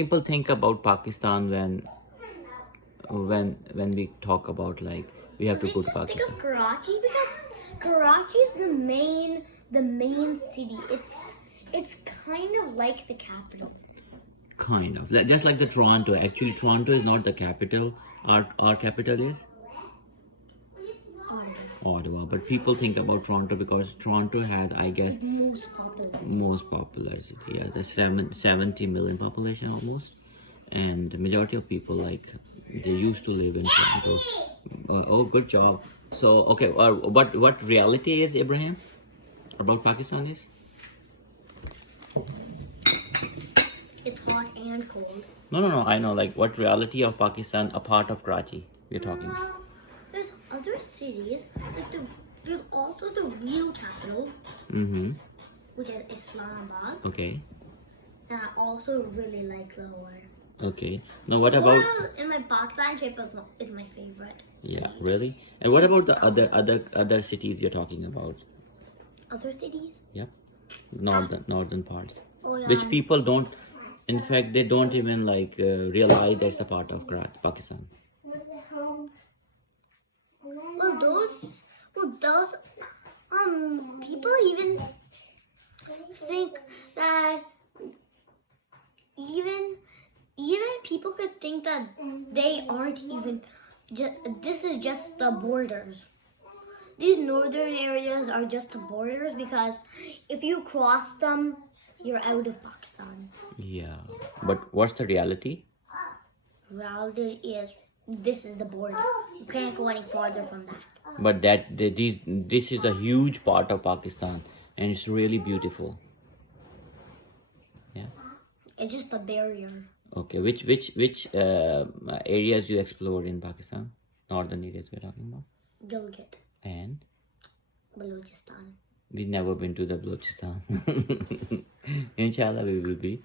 People think about Pakistan when we talk about like we have to They go to just think Pakistan. of Karachi because Karachi is the main city. It's kind of like the capital. Kind of just like the Toronto. Actually, Toronto is not the capital. Our capital is Ottawa. But people think about Toronto because Toronto has, I guess, most popular city. Yeah, the 70 million population almost, and the majority of people like they used to live in Toronto. Oh, good job. So okay, what reality is, Ibrahim, about Pakistan is? It's hot and cold. No. I know, like, what reality of Pakistan apart of Karachi we're talking. Well, there's other cities like there's also the real capital, Mm-hmm. which is Islamabad, Okay. and I also really like Lahore. Okay. Now what about? Lahore in my Pakistan trip is my favorite. Yeah, city. really? And what about the other cities you're talking about? Other cities? Yep. Northern parts. Oh yeah. Which people don't, in fact, they don't even like realize that's a part of Pakistan. Well, those people even think that even people could think that they aren't even this is just the borders. These northern areas are just the borders because if you cross them, you're out of Pakistan. Yeah. But what's the reality? Reality is this is the border. You can't go any farther from that. But this is a huge part of Pakistan, and it's really beautiful. Yeah. It's just a barrier. Okay. Which areas you explored in Pakistan? Northern areas we're talking about. Gilgit, And Balochistan. we've never been to the Balochistan. Inshallah, we will be.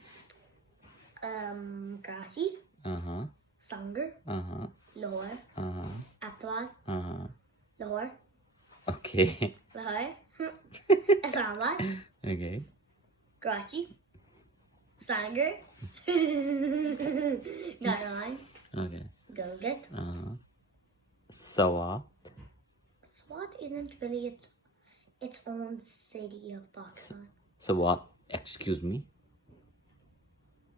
Karachi, Uh-huh. Sangar, Uh-huh. Lahore, Uh-huh. Abbotsford, Uh-huh. Lahore, Okay. Islamabad, Okay. Karachi, Sangar, Nagaland, Okay. Gilgit. Uh-huh. Sawa. Swat isn't really its own city of Pakistan. Sawat. Excuse me.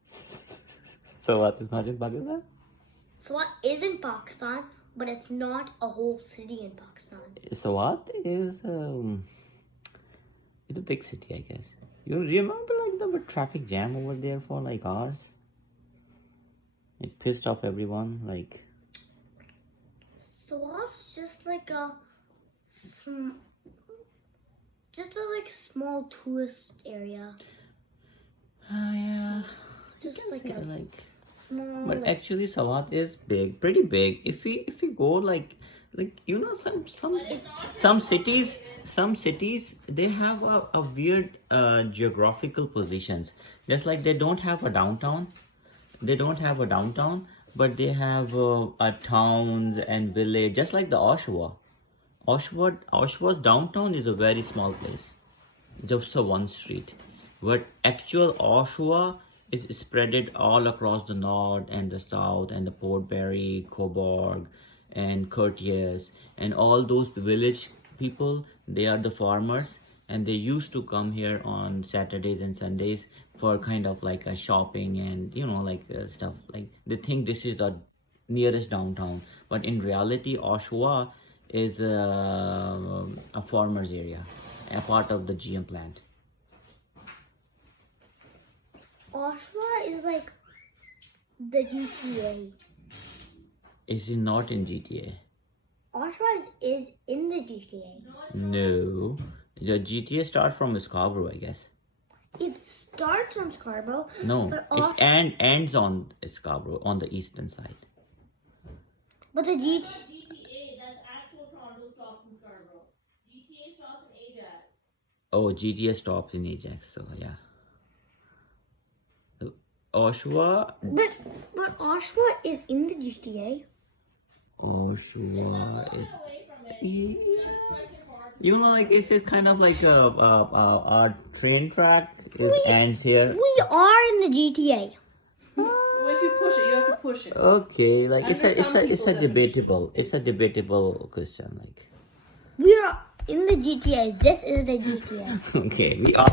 Sawat is not in Pakistan? Swat is in Pakistan, but it's not a whole city in Pakistan. Sawat is it's a big city, I guess. You remember like the traffic jam over there for like hours? It pissed off everyone. Like, Swat's just like a small tourist area. yeah. Just like a small. But actually, Sawat is big, pretty big. If we go like you know some cities they have a weird geographical positions. Just like they don't have a downtown. They don't have a downtown, but they have a towns and village. Just like the Oshawa. Oshawa's downtown is a very small place, just a one street. But actual Oshawa is spreaded all across the north and the south and the Port Barry, Coburg, and Courtiers, and all those village people. They are the farmers, and they used to come here on Saturdays and Sundays for kind of like a shopping and like stuff. Like they think this is the nearest downtown, but in reality, Oshawa is a farmers area, a part of the GM plant. Oshawa is like the GTA. Is it not in GTA? Oshawa is in the GTA. No, the GTA starts from Scarborough, I guess. It starts from Scarborough. No, but it ends on Scarborough on the eastern side. But the GTA. That's actual Toronto stops in Scarborough. GTA stops in Ajax. Oh, GTA stops in Ajax, so yeah. So, Oshawa. But Oshawa is in the GTA. Oshawa is. Like it's kind of like a train track. It ends here. We are in the GTA. push it. Okay, like Under some it's a people's debatable. It's a debatable question. Like, We are in the GTA. This is the GTA. okay, we are.